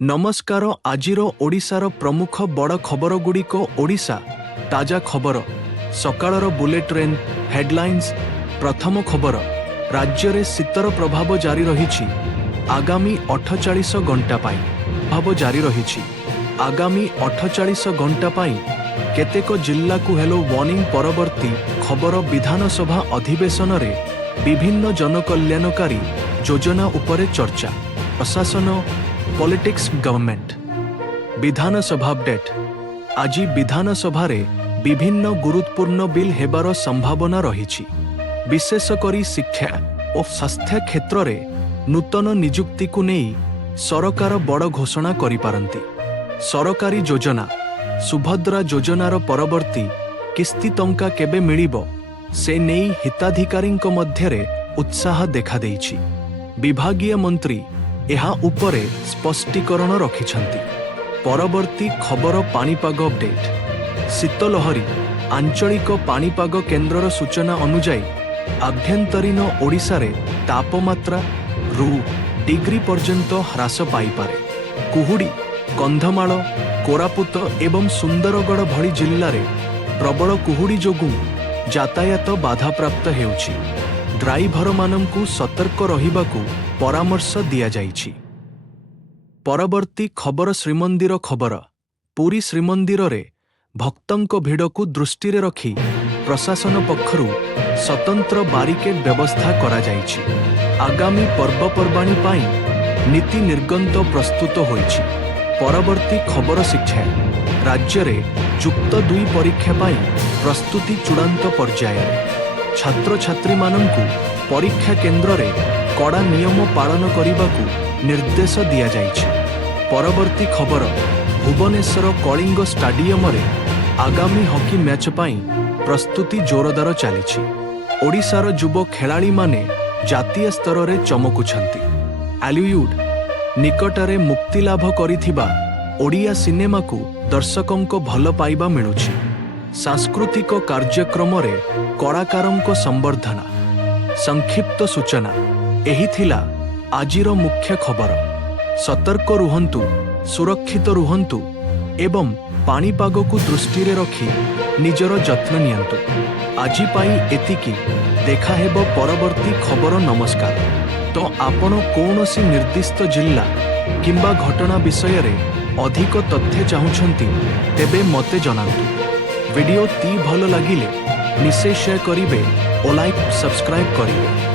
नमस्कार आजिर ओडिशार प्रमुख बड़ खबर गुड़िक ओडिशा ताजा खबर सकाळर बुलेट ट्रेन हेडलाइंस। प्रथम खबर राज्य में शीतर प्रभाव जारी रही आगामी 48 घंटा प्रभाव जारी रही आगामी 48 घंटा केतेक जिल्ला को हेलो वार्निंग। परवर्ती खबर विधानसभा अधिवेशन रे विभिन्न जनकल्याणकारी योजना उपरे चर्चा। प्रशासन पॉलिटिक्स गवर्नमेंट विधानसभा अपडेट। आज विधानसभा रे विभिन्न गुरुत्वपूर्ण बिल हेबार संभावना रही। विशेषकर शिक्षा और स्वास्थ्य क्षेत्र में नूतन नियुक्ति को नहीं सरकार बड़ घोषणा करि पारंती। सरकारी योजना सुभद्रा योजनार परवर्ती किस्ती टंका केबे मिलिबो से नहीं हिताधिकारींक मध्यरे उत्साह देखा देइछि। विभागीय मंत्री एहा उपरे स्पष्टीकरण रखिछंती। परवर्ती खबर पानीपाग अपडेट। शीतलहरी आंचलिक पानीपाग केन्द्रर सूचना अनुसार आभ्यंतरीण ओडिशा रे तापमात्रा रु डिग्री पर्यंत ह्रास पाई पारे। कुहुड़ी कंधमाल कोरापुत एवं सुंदरगढ़ भली जिल्ला रे प्रबल कुहुड़ी जोगु यातायात बाधाप्राप्त हेउछि। ड्राइभर मानंकु सतर्क रहिबाकु परामर्श दिया जाइछि। परवर्ती खबर श्रीमंदिर खबर। पुरी श्रीमंदिर रे भक्तंक भिड़ को दृष्टि रे रखी प्रशासन पक्षरु स्वतंत्र बारिकेड व्यवस्था करा जाइछि। आगामी पर्वपर्वाणी पाई नीति निर्गंत प्रस्तुत होइछि। परवर्ती खबर शिक्षा। राज्य रे युक्त 2 परीक्षा पाई प्रस्तुति चूड़ांत पर्याय। छात्र छात्री मानंकु परीक्षा केन्द्र रे कड़ा नियम पालन करिबाकु निर्देश दिया जाइछि। परवर्ती खबर भुवनेश्वर कलिंग स्टाडियम रे आगामी हॉकी मैच पाई प्रस्तुति जोरदार चलीछि। ओडिशार युव खेलाड़ी माने जातीय स्तर रे चमकुछंती। हॉलीवुड निकटरे मुक्तिलाभ करिथिबा ओडिया सिनेमा को दर्शकों भल पाइबा मिलुछि। सांस्कृतिक कार्यक्रम रे कलाकारंको संवर्धना। संक्षिप्त सूचना एही थिला आजिर मुख्य खबर। सतर्क रुहंतु, सुरक्षित रुहंतु एवं पानीपाग को दृष्टि रे रखी निजर जत्न नियंतु। आजि पाई एतिकी। देखा हेबो परवर्ती खबर। नमस्कार। तो आपण कौनसी निर्दिष्ट जिल्ला किंबा घटना विषय रे अधिक तथ्य चाहुछंती तेबे मते जनातु। वीडियो ती भल लागिले निश्चय शेयर करिवे और लाइक सब्सक्राइब करिवे।